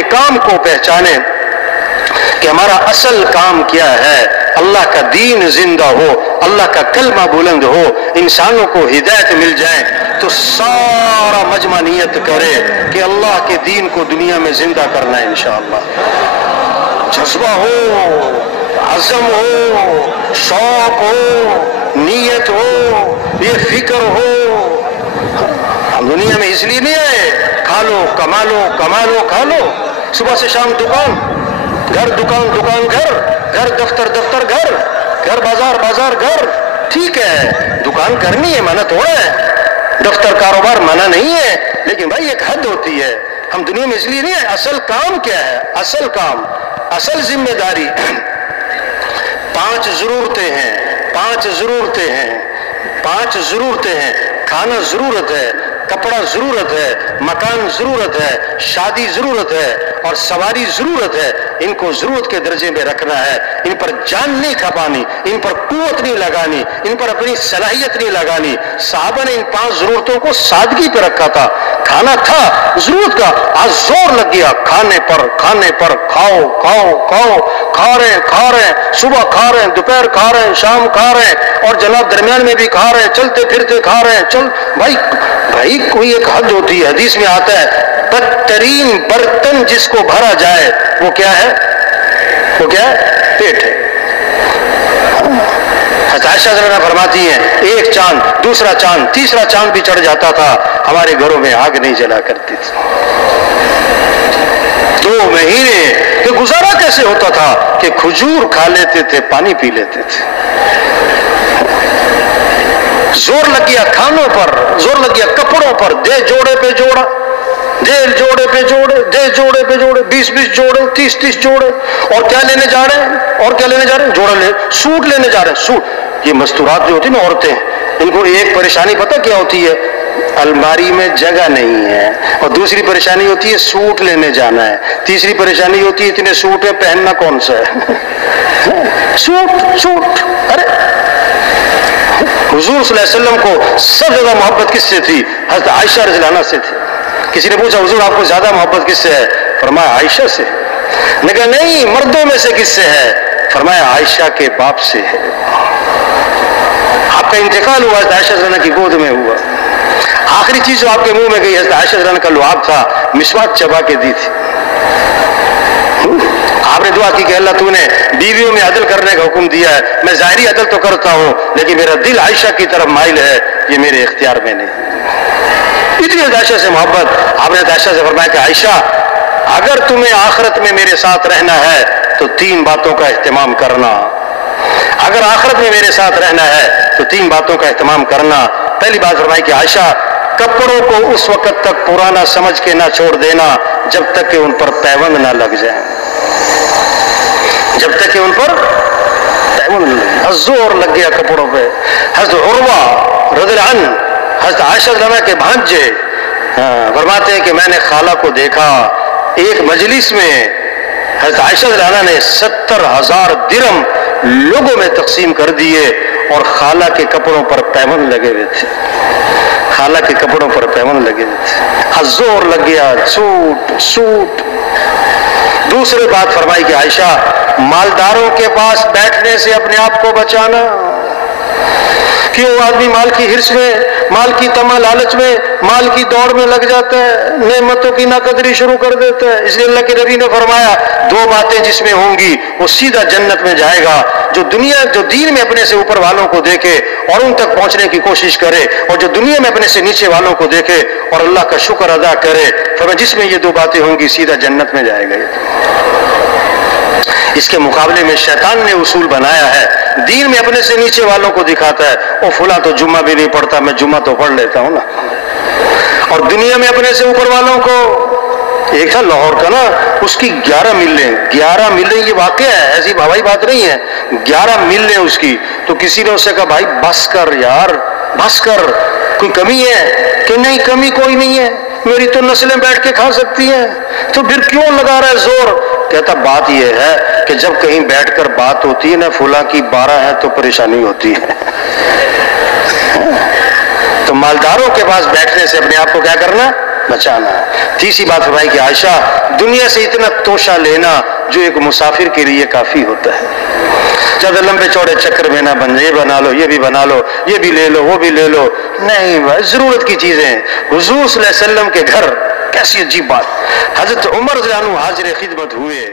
اپنے کام کو پہچانیں کہ ہمارا اصل کام کیا ہے. اللہ کا دین زندہ ہو, اللہ کا کلمہ بلند ہو, انسانوں کو ہدایت مل جائے تو سارا مجمع نیت کرے کہ اللہ کے دین کو دنیا میں زندہ کرنا ہے انشاءاللہ. جذبہ ہو, عزم ہو, شوق ہو, نیت ہو, یہ فکر ہو. ہم دنیا میں اس لیے نہیں آئے کھا لو کما لو, کما لو کھا لو, صبح سے شام دکان گھر, دکان دکان گھر, گھر دفتر دفتر گھر, گھر بازار بازار گھر. ٹھیک ہے دکان کرنی ہے, منع تھوڑا ہے, دفتر کاروبار منع نہیں ہے, لیکن بھائی ایک حد ہوتی ہے. ہم دنیا میں اس لیے نہیں ہے. اصل کام کیا ہے؟ اصل کام, اصل ذمہ داری 5 ضرورتیں ہیں, 5 ضرورتیں ہیں, 5 ضرورتیں ہیں. کھانا ضرورت ہے, کپڑا ضرورت ہے, مکان ضرورت ہے, شادی ضرورت ہے, اور سواری ضرورت ہے. ان کو ضرورت کے درجے میں رکھنا ہے. ان پر جان نہیں کھپانی, ان پر قوت نہیں لگانی, ان پر اپنی صلاحیت نہیں لگانی. صحابہ نے ان 5 ضرورتوں کو سادگی پہ رکھا تھا. کھانا تھا ضرورت کا, آج زور لگ گیا کھانے پر, کھانے پر, کھاؤ کھاؤ کھاؤ, کھا رہے ہیں, صبح کھا رہے ہیں, دوپہر کھا رہے ہیں, شام کھا رہے ہیں, اور جناب درمیان میں بھی کھا رہے ہیں, چلتے پھرتے کھا رہے ہیں. چل بھائی کوئی ایک حد ہوتی ہے. حدیث میں آتا ہے بدترین برتن جس کو بھرا جائے وہ کیا ہے؟ وہ کیا ہے؟ پیٹ ہے. عائشہ ذرا فرماتی ہیں ایک چاند, دوسرا چاند, تیسرا چاند بھی چڑھ جاتا تھا, ہمارے گھروں میں آگ نہیں جلا کرتی تھی. 2 مہینے کہ گزارا کیسے ہوتا تھا کہ کھجور کھا لیتے تھے, پانی پی لیتے تھے. زور لگ گیا کھانوں پر, زور لگ گیا کپڑوں پر, دے جوڑے پہ جوڑا, دے جوڑے پہ جوڑے, دے جوڑے پہ جوڑے, 20 جوڑے, 30 جوڑے. اور کیا لینے جا رہے ہیں؟ اور کیا لینے جا رہے ہیں؟ جوڑا لے, سوٹ لینے جا رہے ہیں. سوٹ, یہ مستورات جو ہوتی ہیں نا عورتیں, ان کو ایک پریشانی پتہ کیا ہوتی ہے؟ الماری میں جگہ نہیں ہے. اور دوسری پریشانی ہوتی ہے سوٹ لینے جانا ہے. تیسری پریشانی ہوتی ہے اتنے سوٹ ہے, پہننا کون سا ہے؟ سوٹ. ارے حضور صلی اللہ علیہ وسلم کو سب زیادہ محبت کس سے تھی؟ حضرت عائشہ رضی اللہ عنہا سے تھی. کسی نے پوچھا حضور آپ کو زیادہ محبت کس سے ہے؟ فرمایا عائشہ سے. نے کہا نہیں, مردوں میں سے کس سے ہے؟ فرمایا عائشہ کے باپ سے ہے. آپ کا انتقال ہوا حضرت عائشہ رضی اللہ عنہا کی گود میں ہوا. آخری چیز جو آپ کے منہ میں گئی حضرت عائشہ رضی اللہ عنہا کا لعاب تھا, مسواک چبا کے دی تھی. آپ نے دعا کی کہ اللہ تو نے بیویوں میں عدل کرنے کا حکم دیا ہے, میں ظاہری عدل تو کرتا ہوں لیکن میرا دل عائشہ کی طرف مائل ہے, یہ میرے اختیار میں نہیں. اتنی عائشہ سے محبت. آپ نے عائشہ سے فرمایا کہ عائشہ اگر تمہیں آخرت میں میرے ساتھ رہنا ہے تو 3 باتوں کا اہتمام کرنا. اگر آخرت میں میرے ساتھ رہنا ہے تو 3 باتوں کا اہتمام کرنا. پہلی بات فرمائی کہ عائشہ کپڑوں کو اس وقت تک پرانا سمجھ کے نہ چھوڑ دینا جب تک کہ ان پر پیوند نہ لگ جائے, جب تک کہ ان پر پیوند نہ لگ جائے. زور لگ گیا کپڑوں پہ. حضرت عروہ رضی اللہ عنہ, حضرت عائشہ رضی اللہ عنہا کے بھانجے, فرماتے ہیں کہ میں نے خالہ کو دیکھا ایک مجلس میں حضرت عائشہ رضی اللہ عنہا نے 70,000 درم لوگوں میں تقسیم کر دیے اور خالہ کے کپڑوں پر پیوند لگے ہوئے تھے. خالہ کے کپڑوں پر پیوند لگے ہوئے تھے. زور لگ گیا, سوٹ. دوسری بات فرمائی کہ عائشہ مالداروں کے پاس بیٹھنے سے اپنے آپ کو بچانا. کیوں آدمی مال کی حرص میں, مال کی تما لالچ میں, مال کی دوڑ میں لگ جاتا ہے, نعمتوں کی ناقدری شروع کر دیتا ہے. اس لیے اللہ کے نبی نے فرمایا 2 باتیں جس میں ہوں گی وہ سیدھا جنت میں جائے گا. جو دین میں اپنے سے اوپر والوں کو دیکھے اور ان تک پہنچنے کی کوشش کرے, اور جو دنیا میں اپنے سے نیچے والوں کو دیکھے اور اللہ کا شکر ادا کرے, فرمایا جس میں یہ 2 باتیں ہوں گی سیدھا جنت میں جائے گا. اس کے مقابلے میں شیطان نے اصول بنایا ہے, دین میں اپنے سے نیچے والوں کو دکھاتا ہے, او فلاں تو جمعہ بھی نہیں پڑھتا, میں جمعہ تو پڑھ لیتا ہوں نا. اور دنیا میں اپنے سے اوپر والوں کو, ایک تھا لاہور کا نا, اس کی 11 ملیں, یہ واقعہ ہے, ایسی ہوائی بات نہیں ہے, 11 ملیں اس کی. تو کسی نے اس سے کہا بھائی بس کر یار, بس کر, کوئی کمی ہے؟ کہ نہیں کمی کوئی نہیں ہے, میری تو نسلیں بیٹھ کے کھا سکتی ہیں, تو پھر کیوں لگا رہا ہے زور؟ کہتا بات یہ ہے کہ جب کہیں بیٹھ کر بات ہوتی ہے نا, فلاں کی 12 ہے تو پریشانی ہوتی ہے. تو مالداروں کے پاس بیٹھنے سے اپنے آپ کو کیا کرنا, بچانا ہے۔ تیسری بات فرمائی کہ عائشہ دنیا سے اتنا توشہ لینا جو ایک مسافر کے لیے کافی ہوتا ہے، زیادہ لمبے چوڑے چکر میں نہ بن، یہ بنا لو، یہ بھی بنا لو، یہ بھی لے لو، وہ بھی لے لو، نہیں بھائی ضرورت کی چیزیں ہیں۔ حضور صلی اللہ علیہ وسلم کے گھر، کیسی عجیب بات، حضرت عمر رضی اللہ عنہ حاضر خدمت ہوئے،